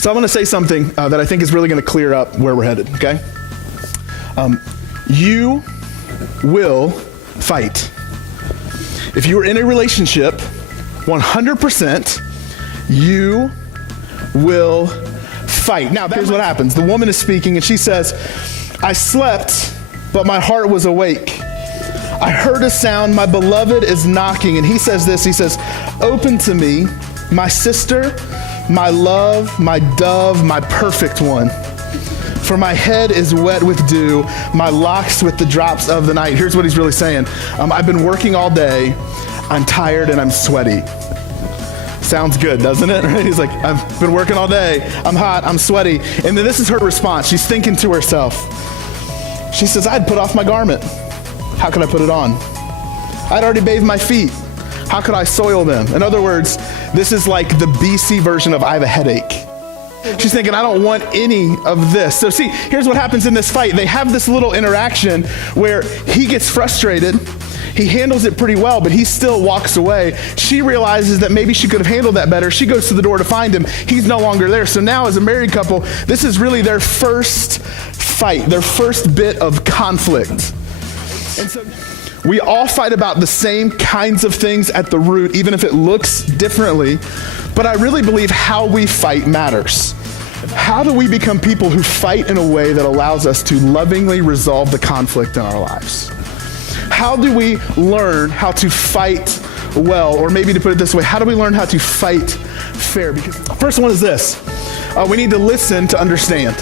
So I want to say something that I think is really going to clear up where we're headed, okay? You will fight. If you are in a relationship, 100%, you will fight. Now, here's what happens. The woman is speaking and she says, I slept, but my heart was awake. I heard a sound, my beloved is knocking. And he says this, he says, open to me, my sister, my love, my dove, my perfect one. For my head is wet with dew, my locks with the drops of the night. Here's what he's really saying. I've been working all day, I'm tired and I'm sweaty. Sounds good, doesn't it? Right? He's like, I've been working all day, I'm hot, I'm sweaty. And then this is her response. She's thinking to herself. She says, I'd put off my garment. How could I put it on? I'd already bathed my feet. How could I soil them? In other words, this is like the BC version of I have a headache. She's thinking, I don't want any of this. So see, here's what happens in this fight. They have this little interaction where he gets frustrated. He handles it pretty well, but he still walks away. She realizes that maybe she could have handled that better. She goes to the door to find him. He's no longer there. So now as a married couple, this is really their first fight, their first bit of conflict. And so we all fight about the same kinds of things at the root, even if it looks differently. But I really believe how we fight matters. How do we become people who fight in a way that allows us to lovingly resolve the conflict in our lives? How do we learn how to fight well? Or maybe to put it this way, how do we learn how to fight fair? Because the first one is this. We need to listen to understand.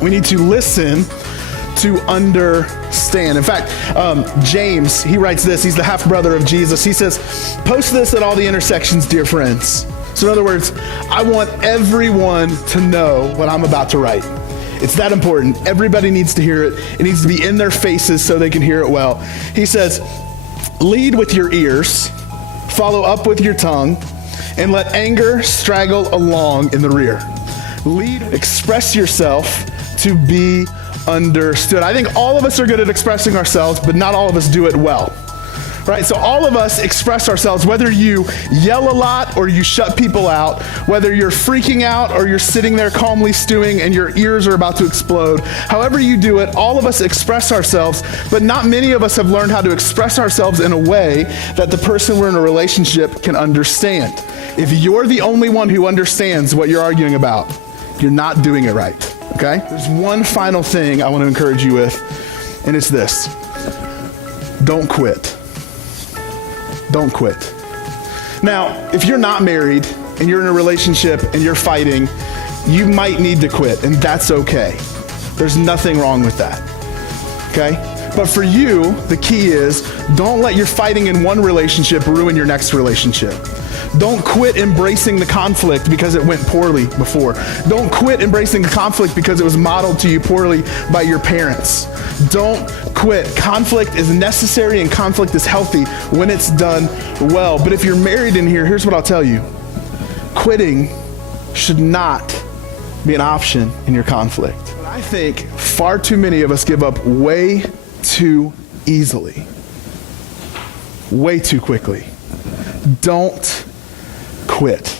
We need to listen to understand. In fact, James, he writes this. He's the half-brother of Jesus. He says, post this at all the intersections, dear friends. So in other words, I want everyone to know what I'm about to write. It's that important. Everybody needs to hear it. It needs to be in their faces so they can hear it well. He says, lead with your ears, follow up with your tongue, and let anger straggle along in the rear. Lead, express yourself to be understood. I think all of us are good at expressing ourselves, but not all of us do it well. Right? So all of us express ourselves, whether you yell a lot or you shut people out, whether you're freaking out or you're sitting there calmly stewing and your ears are about to explode. However you do it, all of us express ourselves, but not many of us have learned how to express ourselves in a way that the person we're in a relationship can understand. If you're the only one who understands what you're arguing about, you're not doing it right. Okay? There's one final thing I want to encourage you with, and it's this. Don't quit. Don't quit. Now, if you're not married and you're in a relationship and you're fighting, you might need to quit, and that's okay. There's nothing wrong with that. Okay? But for you, the key is don't let your fighting in one relationship ruin your next relationship. Don't quit embracing the conflict because it went poorly before. Don't quit embracing the conflict because it was modeled to you poorly by your parents. Don't quit. Conflict is necessary and conflict is healthy when it's done well. But if you're married in here, here's what I'll tell you. Quitting should not be an option in your conflict. But I think far too many of us give up way too easily, way too quickly. Don't quit.